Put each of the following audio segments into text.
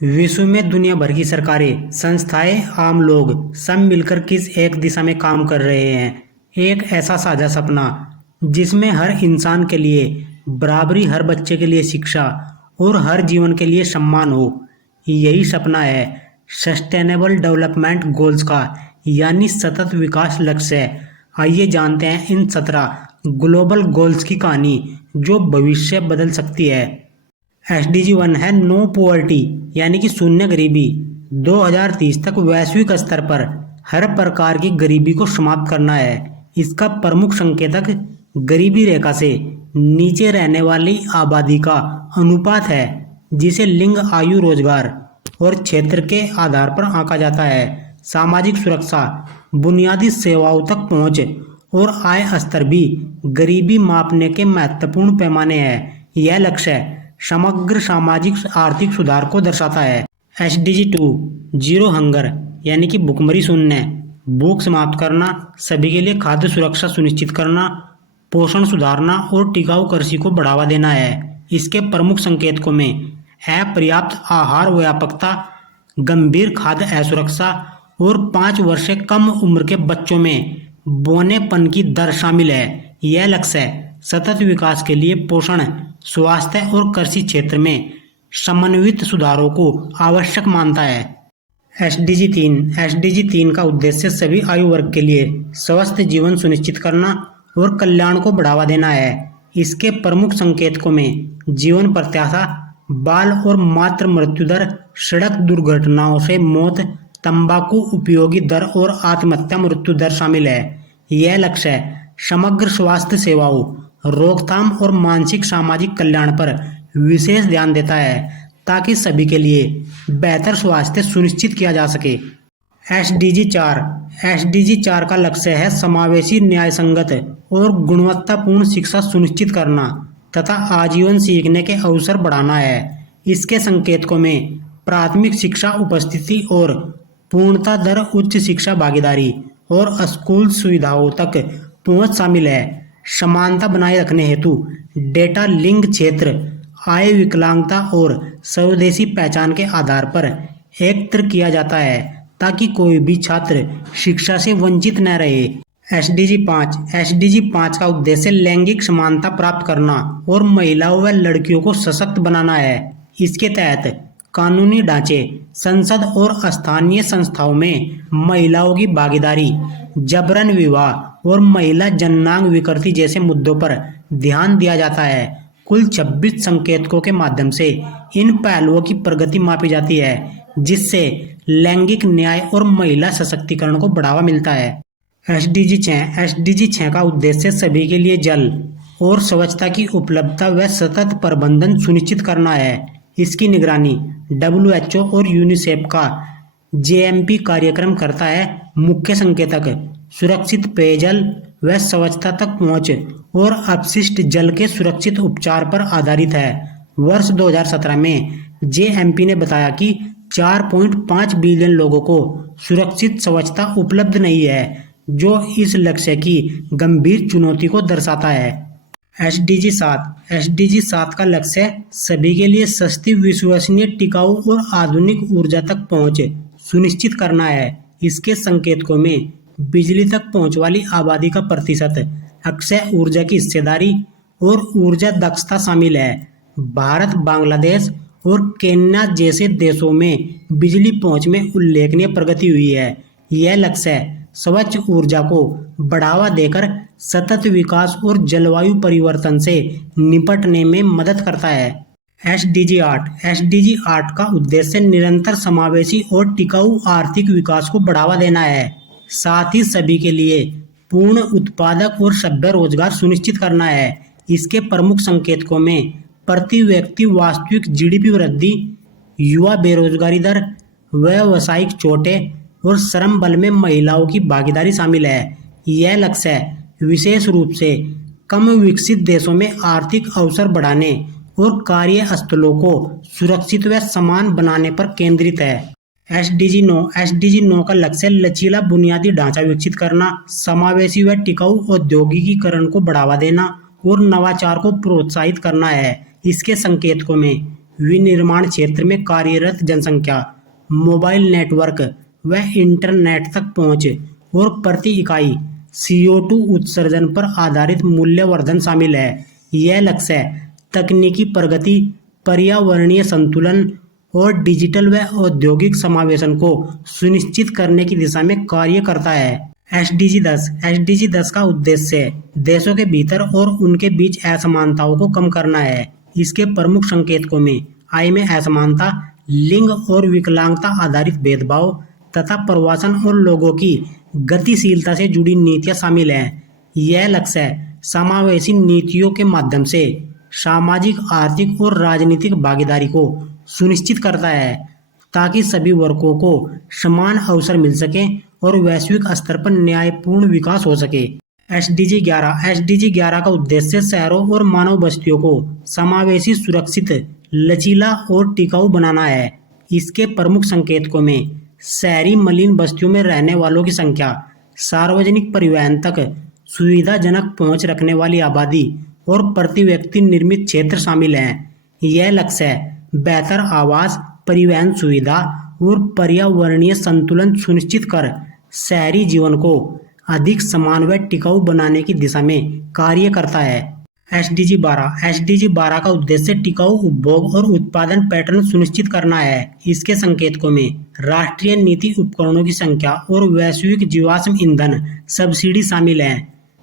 विश्व में दुनिया भर की सरकारें, संस्थाएं, आम लोग सब मिलकर किस एक दिशा में काम कर रहे हैं। एक ऐसा साझा सपना जिसमें हर इंसान के लिए बराबरी, हर बच्चे के लिए शिक्षा और हर जीवन के लिए सम्मान हो। यही सपना है सस्टेनेबल डेवलपमेंट गोल्स का, यानी सतत विकास लक्ष्य। आइए जानते हैं इन 17 ग्लोबल गोल्स की कहानी जो भविष्य बदल सकती है। एसडीजी 1 है नो पॉवर्टी, यानी कि शून्य गरीबी। 2030 तक वैश्विक स्तर पर हर प्रकार की गरीबी को समाप्त करना है। इसका प्रमुख संकेतक गरीबी रेखा से नीचे रहने वाली आबादी का अनुपात है, जिसे लिंग, आयु, रोजगार और क्षेत्र के आधार पर आंका जाता है। सामाजिक सुरक्षा, बुनियादी सेवाओं तक पहुंच और आय स्तर भी गरीबी मापने के महत्वपूर्ण पैमाने हैं। यह लक्ष्य समग्र सामाजिक आर्थिक सुधार को दर्शाता है। एसडीजी 2 जीरो हंगर, यानी कि भूखमरी शून्य, भूख समाप्त करना, सभी के लिए खाद्य सुरक्षा सुनिश्चित करना, पोषण सुधारना और टिकाऊ कृषि को बढ़ावा देना है। इसके प्रमुख संकेतकों में अपर्याप्त आहार व्यापकता, गंभीर खाद्य असुरक्षा और 5 वर्ष से कम उम्र के बच्चों में बौनेपन की दर शामिल है। यह लक्ष्य सतत विकास के लिए पोषण, स्वास्थ्य और कृषि क्षेत्र में समन्वित सुधारों को आवश्यक मानता है। एसडीजी 3 का उद्देश्य सभी आयु वर्ग के लिए स्वस्थ जीवन सुनिश्चित करना और कल्याण को बढ़ावा देना है। इसके प्रमुख संकेतकों में जीवन प्रत्याशा, बाल और मातृ मृत्यु दर, सड़क दुर्घटनाओं से मौत, तंबाकू उपयोगी दर और आत्महत्या मृत्यु दर शामिल है। यह लक्ष्य समग्र स्वास्थ्य सेवाओं, रोकथाम और मानसिक सामाजिक कल्याण पर विशेष ध्यान देता है, ताकि सभी के लिए बेहतर स्वास्थ्य सुनिश्चित किया जा सके। एसडीजी 4 का लक्ष्य है समावेशी, न्याय संगत और गुणवत्तापूर्ण शिक्षा सुनिश्चित करना तथा आजीवन सीखने के अवसर बढ़ाना है। इसके संकेतकों में प्राथमिक शिक्षा उपस्थिति और पूर्णता दर, उच्च शिक्षा भागीदारी और स्कूल सुविधाओं तक पहुंच शामिल है। समानता बनाए रखने हेतु डेटा, लिंग, क्षेत्र, आय, विकलांगता और स्वदेशी पहचान के आधार पर एकत्र किया जाता है, ताकि कोई भी छात्र शिक्षा से वंचित न रहे। एसडीजी 5 का उद्देश्य लैंगिक समानता प्राप्त करना और महिलाओं व लड़कियों को सशक्त बनाना है। इसके तहत कानूनी ढांचे, संसद और स्थानीय संस्थाओं में महिलाओं की भागीदारी, जबरन विवाह और महिला जननांग विकृति जैसे मुद्दों पर ध्यान दिया जाता है। कुल 26 संकेतकों के माध्यम से इन पहलुओं की प्रगति मापी जाती है, जिससे लैंगिक न्याय और महिला सशक्तिकरण को बढ़ावा मिलता है। एसडीजी 6 का उद्देश्य सभी के लिए जल और स्वच्छता की उपलब्धता व सतत प्रबंधन सुनिश्चित करना है। इसकी निगरानी WHO और यूनिसेफ का जेएमपी कार्यक्रम करता है। मुख्य संकेतक सुरक्षित पेयजल व स्वच्छता तक पहुंच और अपशिष्ट जल के सुरक्षित उपचार पर आधारित है। वर्ष 2017 में जेएमपी ने बताया कि 4.5 बिलियन लोगों को सुरक्षित स्वच्छता उपलब्ध नहीं है, जो इस लक्ष्य की गंभीर चुनौती को दर्शाता है। एसडीजी 7 का लक्ष्य सभी के लिए सस्ती, विश्वसनीय, टिकाऊ और आधुनिक ऊर्जा तक पहुंच सुनिश्चित करना है। इसके संकेतकों में बिजली तक पहुंच वाली आबादी का प्रतिशत, अक्षय ऊर्जा की हिस्सेदारी और ऊर्जा दक्षता शामिल है। भारत, बांग्लादेश और केन्या जैसे देशों में बिजली पहुंच में उल्लेखनीय प्रगति हुई है। यह लक्ष्य स्वच्छ ऊर्जा को बढ़ावा देकर सतत विकास और जलवायु परिवर्तन से निपटने में मदद करता है। एसडीजी 8 का उद्देश्य निरंतर, समावेशी और टिकाऊ आर्थिक विकास को बढ़ावा देना है। साथ ही सभी के लिए पूर्ण, उत्पादक और सभ्य रोजगार सुनिश्चित करना है। इसके प्रमुख संकेतकों में प्रति व्यक्ति वास्तविक जीडीपी वृद्धि, युवा बेरोजगारी दर, व्यावसायिक छोटे और श्रम बल में महिलाओं की भागीदारी शामिल है। यह लक्ष्य विशेष रूप से कम विकसित देशों में आर्थिक अवसर बढ़ाने और कार्यस्थलों को सुरक्षित व समान बनाने पर केंद्रित है। एसडीजी 9 का लक्ष्य लचीला बुनियादी ढांचा विकसित करना, समावेशी व टिकाऊ औद्योगिकीकरण को बढ़ावा देना और नवाचार को प्रोत्साहित करना है। इसके संकेतकों में विनिर्माण क्षेत्र में कार्यरत जनसंख्या, मोबाइल नेटवर्क व इंटरनेट तक पहुंच और प्रति इकाई CO2 उत्सर्जन पर आधारित मूल्यवर्धन शामिल है। यह लक्ष्य तकनीकी प्रगति, पर्यावरणीय संतुलन और डिजिटल व औद्योगिक समावेशन को सुनिश्चित करने की दिशा में कार्य करता है। SDG 10 का उद्देश्य देशों के भीतर और उनके बीच असमानताओं को कम करना है। इसके प्रमुख संकेतकों में आय में असमानता, लिंग और विकलांगता आधारित भेदभाव तथा प्रवासन और लोगों की गतिशीलता से जुड़ी नीतियां शामिल हैं। यह लक्ष्य समावेशी नीतियों के माध्यम से सामाजिक, आर्थिक और राजनीतिक भागीदारी को सुनिश्चित करता है ताकि सभी वर्गों को समान अवसर मिल सके और वैश्विक स्तर पर न्यायपूर्ण विकास हो सके। SDG 11 का उद्देश्य शहरों और मानव बस्तियों को समावेशी, सुरक्षित, लचीला और टिकाऊ बनाना है। इसके प्रमुख संकेतकों में शहरी मलिन बस्तियों में रहने वालों की संख्या, सार्वजनिक परिवहन तक सुविधाजनक पहुंच रखने वाली आबादी और प्रति व्यक्ति निर्मित क्षेत्र शामिल हैं। यह लक्ष्य बेहतर आवास, परिवहन सुविधा और पर्यावरणीय संतुलन सुनिश्चित कर शहरी जीवन को अधिक समान व टिकाऊ बनाने की दिशा में कार्य करता है। SDG 12 का उद्देश्य टिकाऊ उपभोग और उत्पादन पैटर्न सुनिश्चित करना है। इसके संकेतकों में राष्ट्रीय नीति उपकरणों की संख्या और वैश्विक जीवाश्म ईंधन सब्सिडी शामिल है।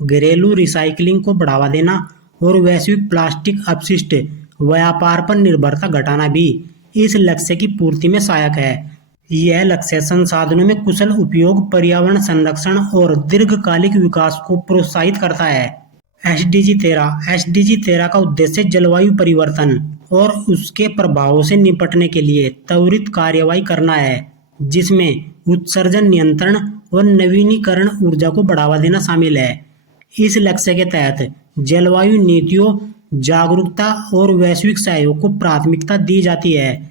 घरेलू रिसाइकलिंग को बढ़ावा देना और वैश्विक प्लास्टिक अपशिष्ट व्यापार पर निर्भरता घटाना भी इस लक्ष्य की पूर्ति में सहायक है। यह लक्ष्य संसाधनों में कुशल उपयोग, पर्यावरण संरक्षण और दीर्घकालिक विकास को प्रोत्साहित करता है। SDG 13 का उद्देश्य जलवायु परिवर्तन और उसके प्रभावों से निपटने के लिए त्वरित कार्रवाई करना है, जिसमें उत्सर्जन नियंत्रण और नवीनीकरण ऊर्जा को बढ़ावा देना शामिल है। इस लक्ष्य के तहत जलवायु नीतियों, जागरूकता और वैश्विक सहयोग को प्राथमिकता दी जाती है।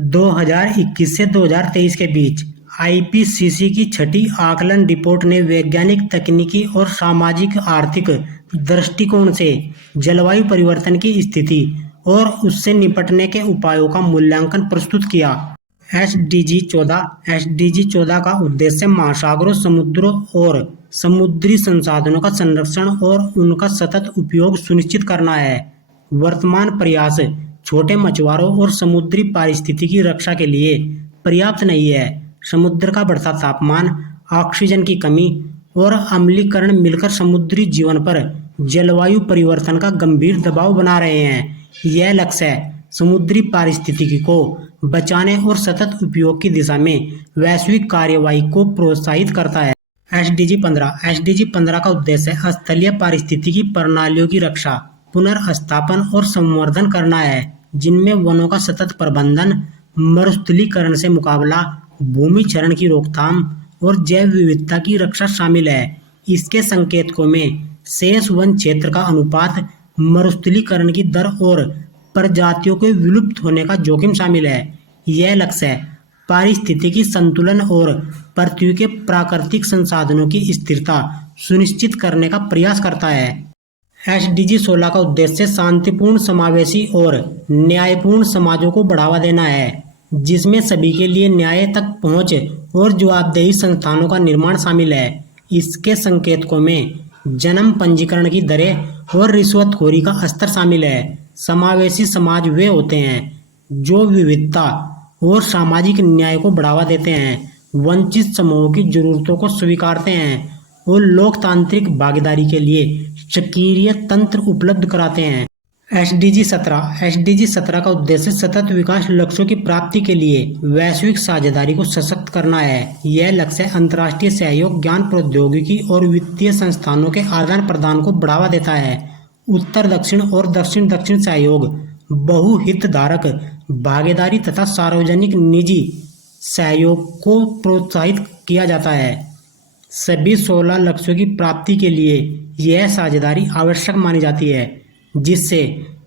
2021 से 2023 के बीच IPCC की छठी आकलन रिपोर्ट ने वैज्ञानिक, तकनीकी और सामाजिक आर्थिक दृष्टिकोण से जलवायु परिवर्तन की स्थिति और उससे निपटने के उपायों का मूल्यांकन प्रस्तुत किया। SDG 14 का उद्देश्य महासागरों, समुद्रों और समुद्री संसाधनों का संरक्षण और उनका सतत उपयोग सुनिश्चित करना है। वर्तमान प्रयास छोटे मछुआरों और समुद्री पारिस्थितिकी रक्षा के लिए पर्याप्त नहीं है। समुद्र का बढ़ता तापमान, ऑक्सीजन की कमी और अम्लीकरण मिलकर समुद्री जीवन पर जलवायु परिवर्तन का गंभीर दबाव बना रहे हैं। यह लक्ष्य समुद्री पारिस्थितिकी को बचाने और सतत उपयोग की दिशा में वैश्विक कार्यवाही को प्रोत्साहित करता है। SDG 15 का उद्देश्य स्थलीय पारिस्थितिकी प्रणालियों की रक्षा, पुनर्स्थापन और संवर्धन करना है, जिनमें वनों का सतत प्रबंधन, मरुस्थलीकरण से मुकाबला, भूमि क्षरण की रोकथाम और जैव विविधता की रक्षा शामिल है। इसके संकेतकों में शेष वन क्षेत्र का अनुपात, मरुस्थलीकरण की दर और प्रजातियों के विलुप्त होने का जोखिम शामिल है। यह लक्ष्य पारिस्थितिकी संतुलन और पृथ्वी के प्राकृतिक संसाधनों की स्थिरता सुनिश्चित करने का प्रयास करता है। SDG 16 का उद्देश्य शांतिपूर्ण, समावेशी और न्यायपूर्ण समाजों को बढ़ावा देना है, जिसमें सभी के लिए न्याय तक पहुंच और जवाबदेही संस्थानों का निर्माण शामिल है। इसके संकेतकों में जन्म पंजीकरण की दरें और रिश्वतखोरी का स्तर शामिल है। समावेशी समाज वे होते हैं जो विविधता और सामाजिक न्याय को बढ़ावा देते हैं, वंचित समूहों की जरूरतों को स्वीकारते हैं और लोकतांत्रिक भागीदारी के लिए सक्रिय तंत्र उपलब्ध कराते हैं। SDG 17 का उद्देश्य सतत विकास लक्ष्यों की प्राप्ति के लिए वैश्विक साझेदारी को सशक्त करना है। यह लक्ष्य अंतर्राष्ट्रीय सहयोग, ज्ञान प्रौद्योगिकी और वित्तीय संस्थानों के आदान प्रदान को बढ़ावा देता है। उत्तर दक्षिण और दक्षिण दक्षिण सहयोग, बहुहितधारक भागीदारी तथा सार्वजनिक निजी सहयोग को प्रोत्साहित किया जाता है। सभी 16 लक्ष्यों की प्राप्ति के लिए यह साझेदारी आवश्यक मानी जाती है, जिससे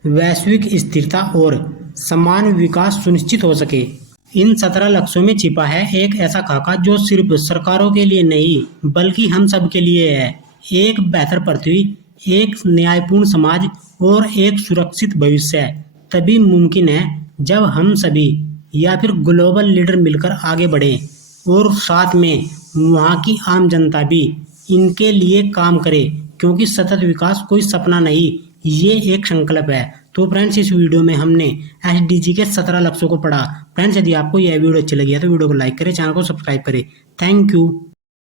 वैश्विक स्थिरता और समान विकास सुनिश्चित हो सके। इन 17 लक्ष्यों में छिपा है एक ऐसा खाका जो सिर्फ सरकारों के लिए नहीं बल्कि हम सब के लिए है। एक बेहतर पृथ्वी, एक न्यायपूर्ण समाज और एक सुरक्षित भविष्य तभी मुमकिन है जब हम सभी या फिर ग्लोबल लीडर मिलकर आगे बढ़ें और साथ में वहाँ की आम जनता भी इनके लिए काम करे, क्योंकि सतत विकास कोई सपना नहीं, ये एक संकल्प है। तो फ्रेंड्स, इस वीडियो में हमने एसडीजी के 17 लक्ष्यों को पढ़ा। फ्रेंड्स, यदि आपको यह वीडियो अच्छी लगी है तो वीडियो को लाइक करें, चैनल को सब्सक्राइब करें। Thank you.